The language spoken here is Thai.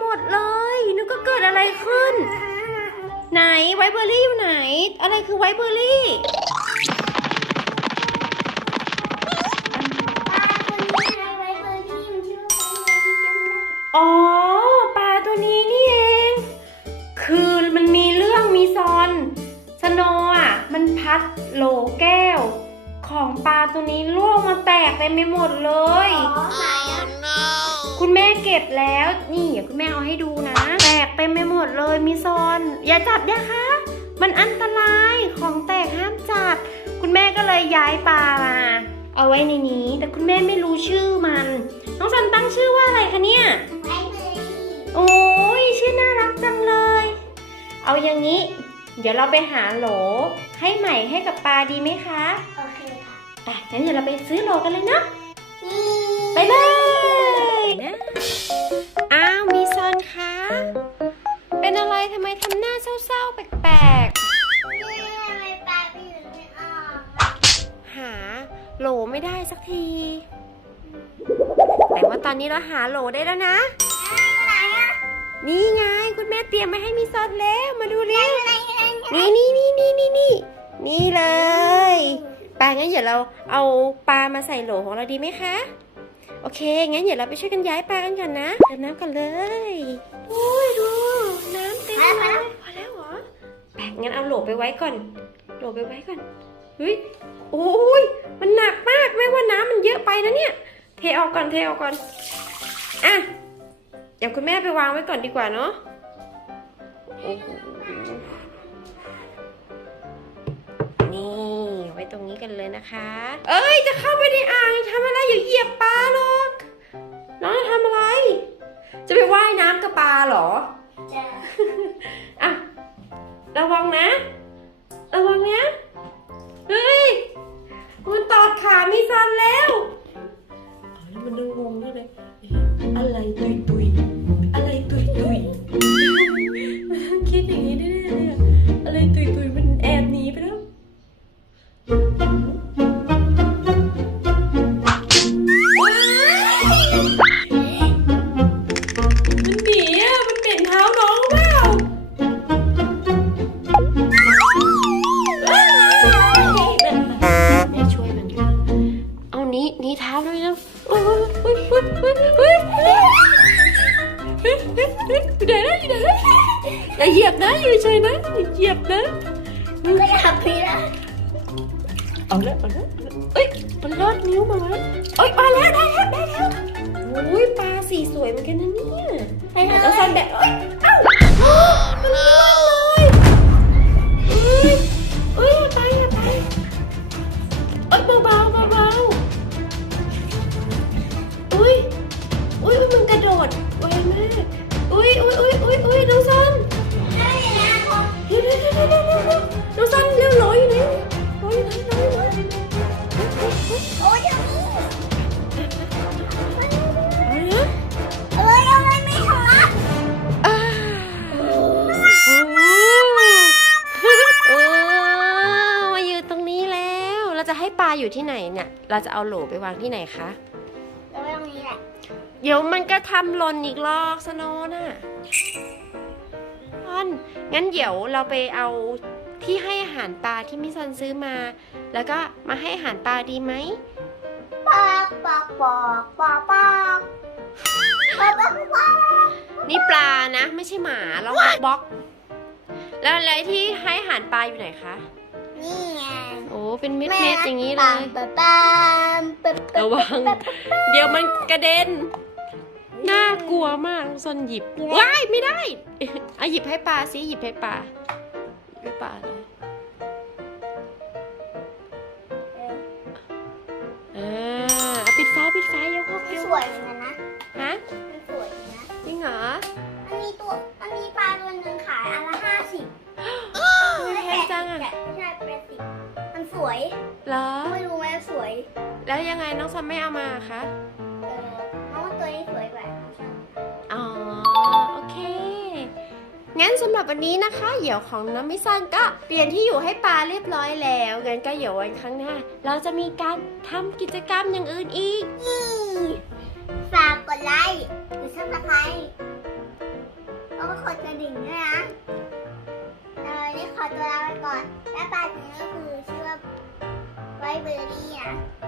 หมดเลย นึกก็เกิดอะไรขึ้น ไหนไวเบอร์รี่อยู่ไหน อะไรคือไวเบอร์รี่ปลาคนนี้ไฮไวเบอร์รี่มันชื่อว่าไวเบอร์รี่จำได้อ๋อปลาตัวนี้นี่เอง คือมันมีเรื่องมีซอน สโนอะ มันพัดโหลแก้ว ของปลาตัวนี้ล่วงมาแตกเต็มไปหมดเลยอ๋อไหนอะคุณแม่เก็บแล้ว นี่เดี๋ยวคุณแม่เอาให้ดูนะ แตกเต็มไปหมดเลยมีซอน อย่าจับนะคะ มันอันตรายของแตกห้ามจับ คุณแม่ก็เลยย้ายปลามาเอาไว้ในนี้ แต่คุณแม่ไม่รู้ชื่อมัน น้องซันตั้งชื่อว่าอะไรคะเนี่ยไวเบอร์รี่โอ้ยชื่อน่ารักจังเลย เอาอย่างนี้ เดี๋ยวเราไปหาโหลให้ใหม่ให้กับปลาดีไหมคะ โอเคค่ะอะงั้นเดี๋ยวเราไปซื้อโหลกันเลยเนาะนี่ไปเลยนะอ้าวมีซอนคะเป็นอะไรทำไมทำหน้าเศร้าๆแปลกนี่ทำไมปลาไปอยู่ในอ่างๆหาโหลไม่ได้สักที แต่ว่าตอนนี้เราหาโหลได้แล้วนะไหนอะนี่ไงคุณแม่เตรียมมาให้มีซอนแล้วมาดูเร็วไห นไหนไหนนี่นี่นี่นี่นี่นี่นี่เลยปลางั้นเดี๋ยวเราเอาปลามาใส่โหลของเราดีไหมคะ โอเค งั้นเดี๋ยวเราไปช่วยกันย้ายปลากันก่อนนะเติมน้ำกันเลยโอ้ยดูน้ำเต็มเลยพอแล้วเหรอแปะงั้นเอาโหลไปไว้ก่อน โหลไปไว้ก่อนเฮ้ยโอ้ยมันหนักมากแม่ว่าน้ำมันเยอะไปนะเนี่ย เทออกก่อนเทออกก่อนอะเดี๋ยวคุณแม่ไปวางไว้ก่อนดีกว่าเนาะ ว้ตรงนี้กันเลยนะคะ เอ้ยจะเข้าไปในอ่างทำอะไรอย่าเหยียบปลาหรอกน้องจะทำอะไร จะไปว่ายน้ำกับปลาเหรอจะอะระวังนะ ระวังนะเฮ้ยมันตอดขามีซันแล้วเอาแล้วมันนึงงงเลยอะไรตุยตุย นะอยู่เฉยๆนะอย่าเหยียบนะไม่อยากพี่ละเอาละเอาละเอ้ยมันรอดนิ้วมาแล้วเอ้ยมาแล้วได้แล้วได้แล้วโอ้ยปลาสีสวยเหมือนกันนะเนี่ยให้เลแล้วซันยแบบเอ้ยเอ้ามันาจะให้ปลาอยู่ที่ไหนเนี่ย เราจะเอาโหลไปวางที่ไหนคะเอาไว้ตรงนี้แหละ เดี๋ยวมันก็ทำหล่นอีกลอกสโนว์น่ะอันงั้นเดี๋ยวเราไปเอาที่ให้อาหารปลาที่มิซันซื้อมา แล้วก็มาให้อาหารปลาดีไหมปอกปอกปอกปอกปอกปอกปอกปอกนี่ปลานะ ไม่ใช่หมาเราบล็อก แล้วอะไรที่ให้อาหารปลาอยู่ไหนคะ นี่ไงโอ้เป็นเม็ดๆอย่างนี้เลยปามปามปามระวัง เดี๋ยวมันกระเด็น น่ากลัวมากซนหยิบว้ายไม่ได้อะหยิบให้ปลาสิหยิบให้ปลาหยิบให้ปลาเลยอ่าเอาปิดฟ้าปิดฟ้าเยอะพวกมันเดียวสวยเหมือนกันนะฮะมันสวยนะจริงเหรอ วยเหรอ ไม่รู้ไหมสวย แล้วยังไงน้องซันไม่เอามาคะ เออเพราะว่าตัวนี้สวยกว่าอ๋อ โอเค งั้นสำหรับวันนี้นะคะเดี๋ยวของน้ำมิซันก็เปลี่ยนที่อยู่ให้ปลาเรียบร้อยแล้ว งั้นก็เดี๋ยววันข้างหน้า เราจะมีการทำกิจกรรมอย่างอื่นอีก เบอร์รี่อะ